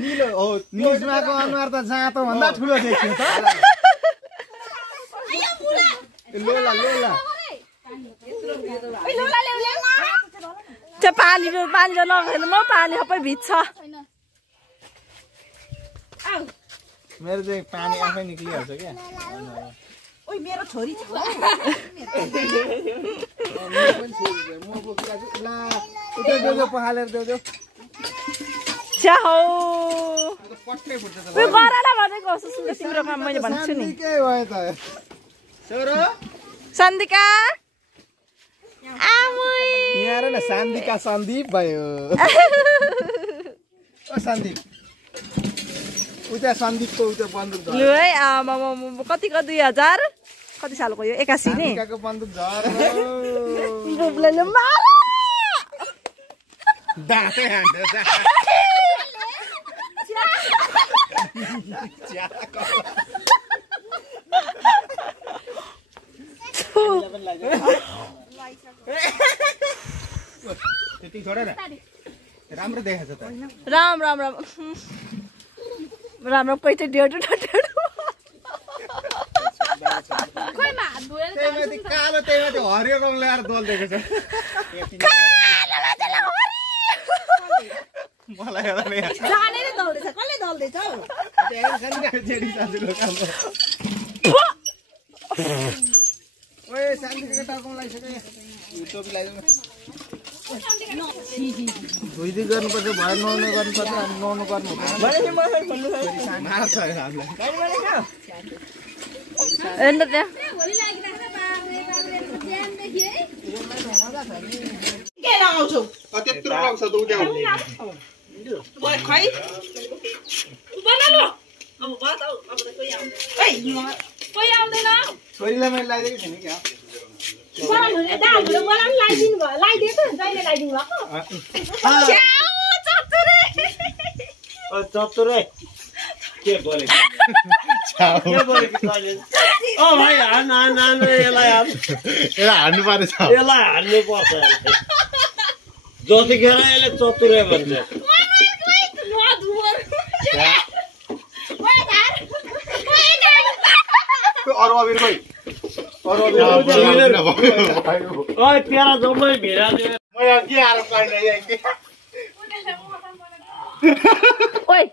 निलो हो न्युजमाको अनुहार त जाँतो भन्दा ठुलो देखियो त लोला लोला त्यो पानी त नखेल्नु म पानी सबै भिज्छ मेरो चाहिँ पानी आफै निक्लिहाल्छ क्या ओइ मेरो छोरी छ म बोकिराछु ला उता पखालेर देऊ छ्या हौ पट्टै फुट्छ त उयो गराला भनेको सुन्नु तिम्रो काम मैले भन्छु नि के भयो त छोरो सन्दिका आमुई यहाँ न सान्दिका सन्दीप भयो ओ सन्दीप उता सन्दीपको उता बन्दुक झर लु है आमा कतिको 2000 कति सालको यो 81 नि सान्दिकाको बन्दुक झर बुबले मार दाँतै हान्दै त्यति छोड न राम्रो देखेछ त राम राम्रो पैसा डेढो खोइमा हात धोएर त्यही कालो त्यही माथि हरियो रङ ल्याएर दोल देखेछ मलाई एउटा नि जानेर दौडेछ कसले दल्दैछ हौ जेडी साजुको काम ओए शान्तिको टाउकोमा लागिसक्यो टोपी लगाइदिनु धुइदी गर्नुपर्छ भएर नुहाउनु गर्नुपर्छ नुहाउनु गर्नु हुँदैन मार्छ हामीलाई हेर्नु त्यहाँ भोलि लागिराख्छ ज्यान देखिए के लगाउँछौ त्यत्रो लाग्छ त उड्याउ खै बनालो अब बात आउ अब त कोही आउँदैन कोही आउँदैन छोरीलाई मैले लगाइदिएको थिएँ नि क्या बनाउनु दाजुले बनाउनु लगाइदिनु भयो लगाइदिएको जहिले लगाइदिनु भएको चतुरै के बोले के बोले ओ भाइ हान यसलाई हान्नु पर्छ यसलाई हान्नु पर्छ जतिखेर यसले चतुरै भन्छ अरू अबिर खोइ अरू तेरा जम्मै भिरा म यहाँ के आरोप लाग्दैन ओइ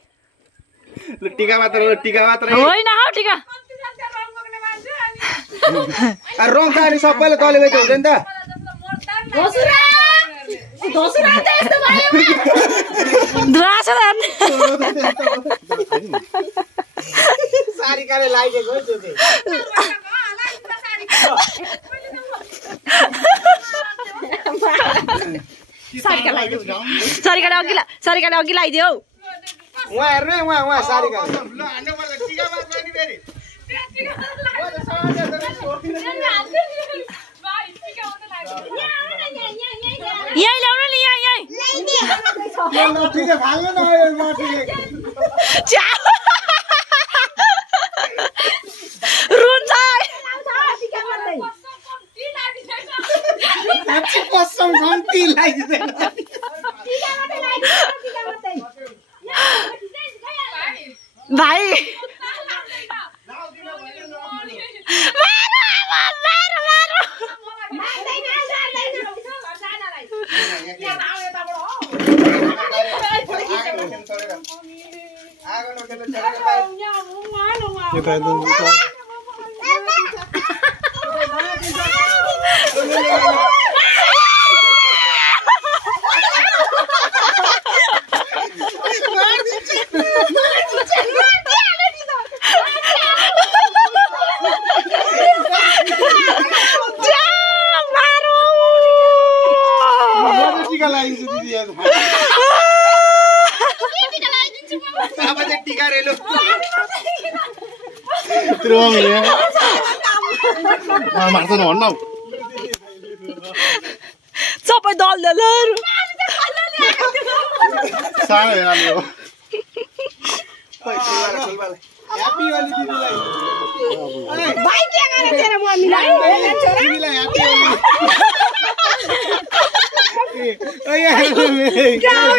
टिका मात्र होइन हौ टिका रङ त अनि सबैले तले बेच्नु हुँदैन त सारिकाले लगाइदिएको हो त्यो सारिकाले अघि लगाइदियो उहाँ हेर्नु उहाँ सारिका यही ल्याउनु नि यही रुन्छ कसम घन्टी लगाइदिँदैन भाइ सबै दलदलहरू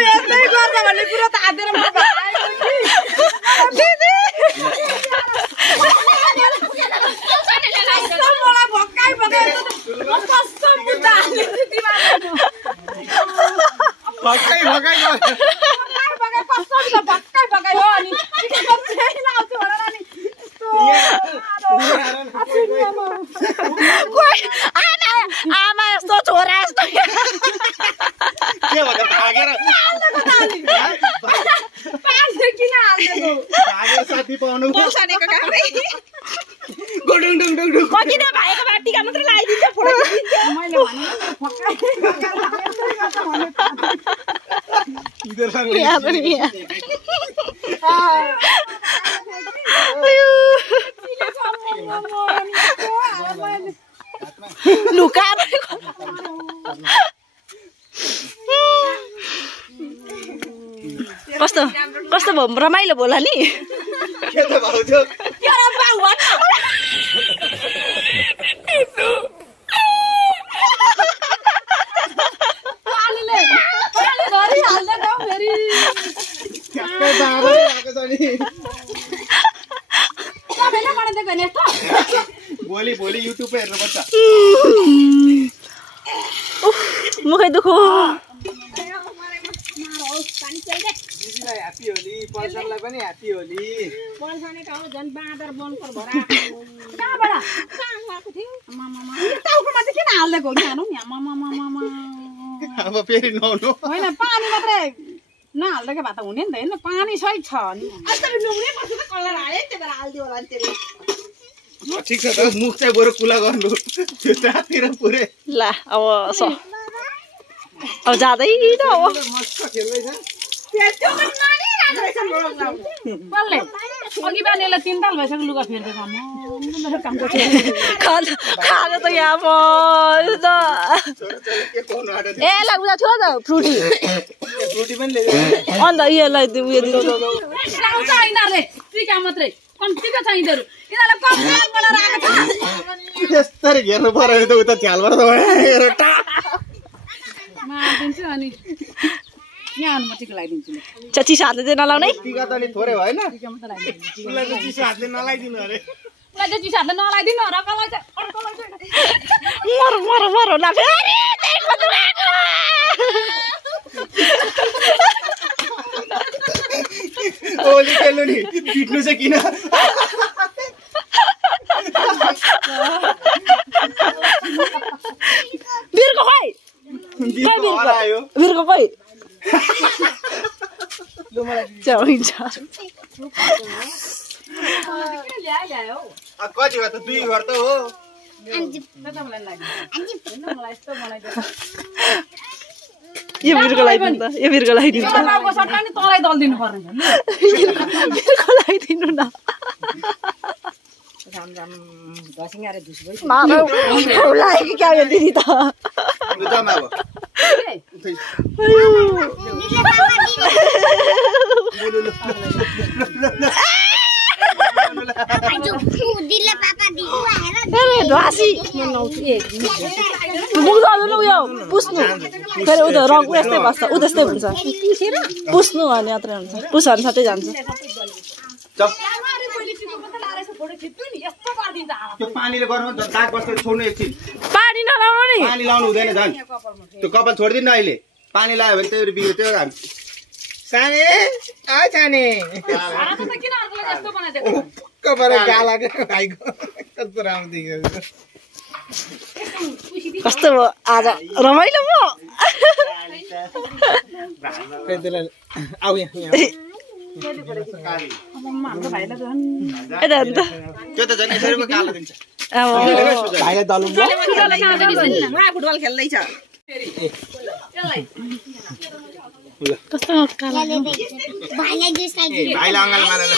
यस्तै गर्छ भन्ने कुरो त आदेर म मलाई भक्काइ भक्काइ कसम मुद्दा हाल्छु तिमीलाई भक्काइ भक्काइ हो अनि लाउँछु भनेर अनि आमा यस्तो छोरा यस्तो के भन्दा भागेर किन हाल्दिएको भागेर साथी पाउनु बसानेको कामै गुडुङ डुङ डुङ डुङ किन भाइको भए टिका मात्रै लगाइदिन्छ फोटो खिचिदिन्छ मैले लुका कस्तो कस्तो रमाइलो बोला नि के त भाउजू भोलि भोलि युट्युबमा हेर्नुपर्छ मुखै दुखो दिदीलाई ह्यापी होली पल्सरलाई पनि ह्यापी होली पल्साने ठाउँ झन् बाँदर बनकर भरा कहाँबाट कहाँ गएको थियो टाउकोमा चाहिँ किन हाल्दिएको खानु नि अब फेरि नुहाउनु होइन पानी मात्रै नहाल्दैको भए त हुने नि त होइन पानी सही छ नि ठिक छ त मुख चाहिँ बरु कुला गर्नु त्यो रातिर पुरै ल अब अब जाँदै त अब मस्त खेल्दैछ कसले अघि बानीलाई 3 ताल भइसक्यो लुगा फेर्दैछ खानु त यहाँ ए ल उता थियो त फ्रुटी फ्रुटी पनि ल्याइदियो अन्त यसलाई उयो दिन्छु यिनीहरूले टिका मात्रै कम्तीको छ यिनीहरू यिनीहरूलाई कम्प्लेन बनाएर आएको छ यस्तरी घेर्नु पर्यो भने त उता झ्यालबाट त मारिदिन्छु अनि यहाँ आउनु म टिका लगाइदिन्छु चिसो हातले चाहिँ नलाउने टिका त अलि थोरै भएन टिका मात्रै लगाइदिन्छु उसलाई त चिसो हातले नलाइदिनु अरे उसलाई चाहिँ चिसो हातले नलाइदिनु अर्कोलाई चाहिँ मरो मरो मरो ला फेरि देखो दुखाएको ओली खेल्नु नि पिट्नु चाहिँ किन बिर्को खोइ बिर्को खोइ हुन्छ कति भयो त 2 घर त हो यो बिर्को लगाइदिनु त यो बिर्को लगाइदिनु त तँलाई दल दिनु पर्ने बिर्को लगाइदिनु न लाग्यो क्या यो दिदी त जम्मा अब ढासी उयो पुस्नु फेरि उता रङ यस्तै बस्छ उ त्यस्तै हुन्छ पुस्नु अनि मात्रै हुन्छ पुस्नु साथै जान्छ त्यो पानीले गर्नु दाग बस्छ छोड्नु एकछिन पानी नलाउनु नि पानी लाउनु हुँदैन झन् त्यो कपाल छोडिदिनु अहिले पानी लायो भने त्यो बिग्यो त्यो साने आ साने कस्तो भयो आज रमाइलो भयो आऊ यहाँ त्यो त झन् यसरी पो कालो दिन्छ भाइलाई दलुम फुटबल खेल्दैछ कस्तो भाइलाई अङ्गाल मारेर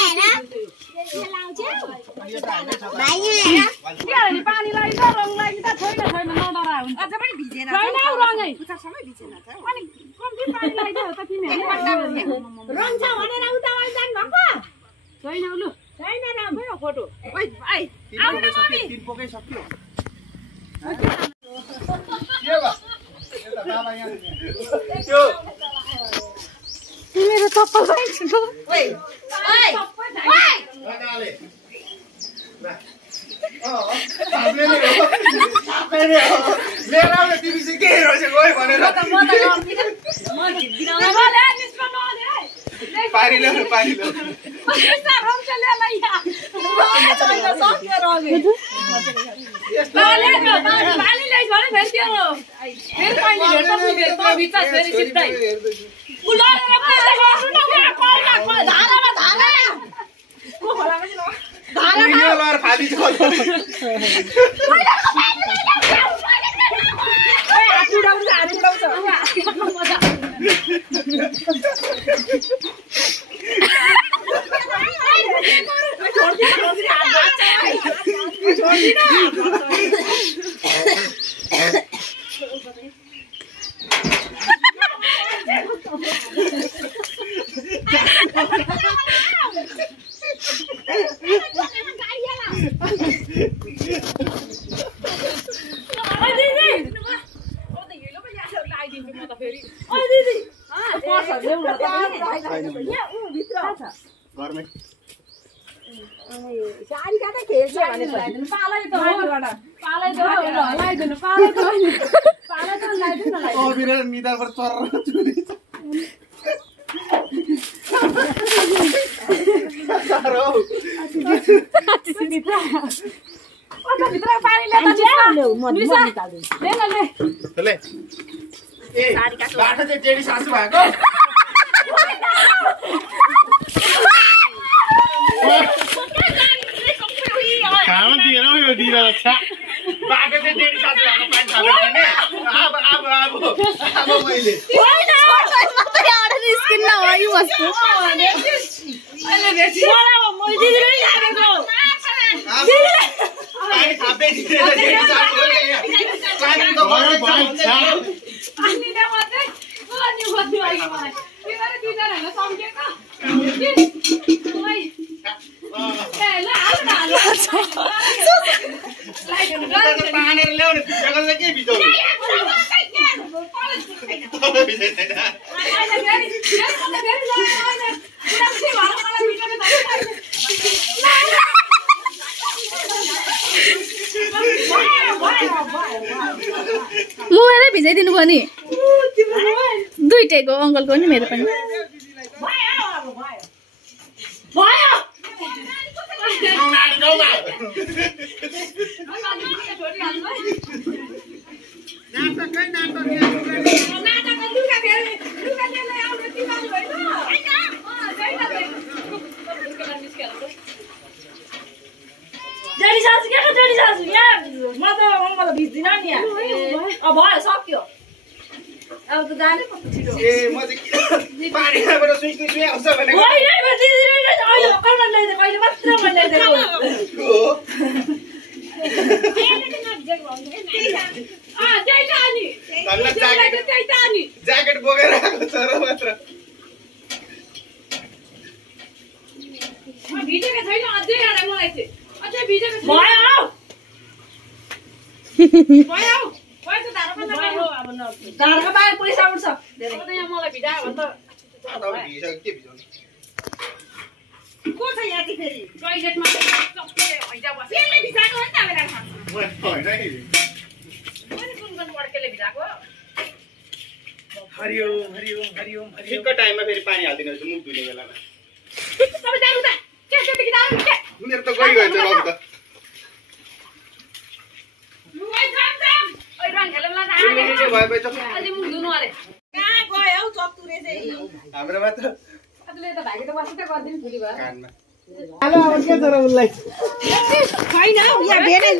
पानी लगाइन्छ रङ लगाइन्छ छैन छैन नडरा हुन्छ अझ पनि भिजेन छैन रङै पुछासम्मै भिजेन छ अनि कम्ती पानी लगाइदियो त तिमीहरु रङ छ भनेर उता जान भएको छैन लु छैन राम्रो फोटो ओइ भाइ आउन मम्मी 3 पोकै सक्यो त्यो मेरो चप्पल लाइदिनु तिमी चाहिँ के रहेछ गयो भनेर पानी ल्याउनु पानी घरमै निदाबाट चर बाटो चाहिँ जेडी सासु भएको खाना दिएर यो दिएर बाटो चाहिँ जेडी सासु भएको पानी खानु भने अब मैले पानी थाप्दै दिएर जेडी सासु पानी त तानेर ल्याउने जग्गा के बिताउने मोबाइलै भिजाइदिनु भयो नि दुईटैको अङ्कलको नि मेरो पनि जेडी सासु क्या जेडी सासु यहाँ म त अङ्कल भिज्दिन नि अब भयो सक्यो अब त जानै पर्छ छिटो ए म चाहिँ पानी खाएर सुइस आउँछ भने अहिले भर्खर ल्याइदे कहिले मात्र मैले ज्याकेट बोकेर आएको छ र मात्र भिजेको छैन अझै एउटा मलाई चाहिँ अझै भिजेको छैन भयो धारको बाहिर पैसा उठ्छ मलाई भिजायो भने के भिजाउने को छ यहाँ चाहिँ फेरि टोइलेटमा हैजा बस्छ यसले भिजाएको हो नि त हामीलाई कुन बड्केले भिजाएको हरिओम ठिक्क टाइममा फेरि पानी हालिदिनु हुन्छ मुख धुने बेलामा तपाईँ जानु त के उनीहरू त गइगयो त रङ त अलि मुख धुनु अरे कहाँ गयो हौ चक्तुरे चाहिँ हाम्रो मात्र अझले त भाइको त बस्नु त गर्दिनु भुली भयो कानमा हेलो अब के छ र उनलाई छैन हौ यहाँ धेरै